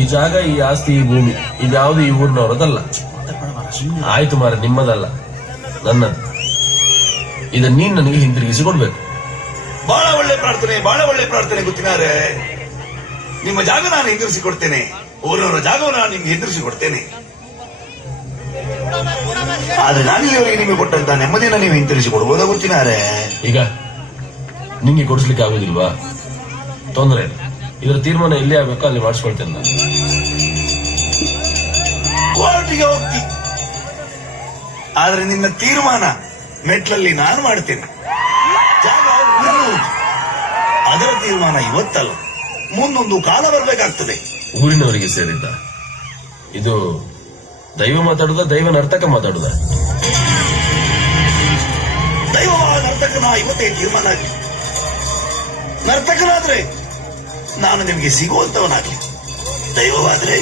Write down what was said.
ಈ ಜಾಗ, ಈ ಆಸ್ತಿ, ಈ ಭೂಮಿ ಇದ್ಯಾವುದು ಈ ಊರಿನವರದಲ್ಲ. ಆಯ್ತು ಮಾರ, ನಿಮ್ಮದಲ್ಲ, ನನ್ನದು. ಇದನ್ನ ನೀನ್ ನನಗೆ ಹಿಂತಿರುಗಿಸಿ ಕೊಡ್ಬೇಕು. ಬಹಳ ಒಳ್ಳೆ ಪ್ರಾರ್ಥನೆ, ಬಹಳ ಒಳ್ಳೆ ಪ್ರಾರ್ಥನೆ ಗೊತ್ತಿನಾರೆ. ನಿಮ್ಮ ಜಾಗ ನಾನು ಹಿಂದಿರಿಸಿ ಕೊಡ್ತೇನೆ, ಊರವರ ಜಾಗವನ್ನು ನಾನು ನಿಮ್ಗೆ ಹಿಂದಿರಿಸಿ ಕೊಡ್ತೇನೆ. ಆದ್ರೆ ನಾನಿಲ್ಲಿವರೆಗೆ ನಿಮಗೆ ಕೊಟ್ಟಂತ ನೆಮ್ಮದಿನ ನೀವು ಹಿಂತಿರಿಸಿ ಕೊಡ್ಬೋದಾ ಗೊತ್ತಿನಾರೆ? ಈಗ ನಿಂಗೆ ಕೊಡಿಸ್ಲಿಕ್ಕೆ ಆಗುದಿಲ್ವಾ? ತೊಂದರೆ ಇಲ್ಲ, ಇದರ ತೀರ್ಮಾನ ಎಲ್ಲಿ ಆಗ್ಬೇಕೋ ಅಲ್ಲಿ ಮಾಡಿಸ್ಕೊಳ್ತೇನೆ ನಾನು. ಕೋರ್ಟಿಗೆ ಹೋಗ್ತಿ, ಆದ್ರೆ ನಿನ್ನ ತೀರ್ಮಾನ ಮೆಟ್ಲಲ್ಲಿ ನಾನು ಮಾಡ್ತೇನೆ. ಜಾಗ ಊರಿನದು. ಅದರ ತೀರ್ಮಾನ ಇವತ್ತಲ್ಲ, ಮುಂದೊಂದು ಕಾಲ ಬರಬೇಕಾಗ್ತದೆ. ಊರಿನವರಿಗೆ ಸೇರಿದ್ದ ಇದು. ದೈವ ಮಾತಾಡುದ, ದೈವ ನರ್ತಕ ಮಾತಾಡುದ? ದೈವವಾದ ನರ್ತಕನ ಇವತ್ತೇ ತೀರ್ಮಾನ ಆಗಲಿ. ನರ್ತಕನಾದ್ರೆ ನಾನು ನಿಮಗೆ ಸಿಗುವಂತವನಾಗ್ಲಿ, ದೈವವಾದ್ರೆ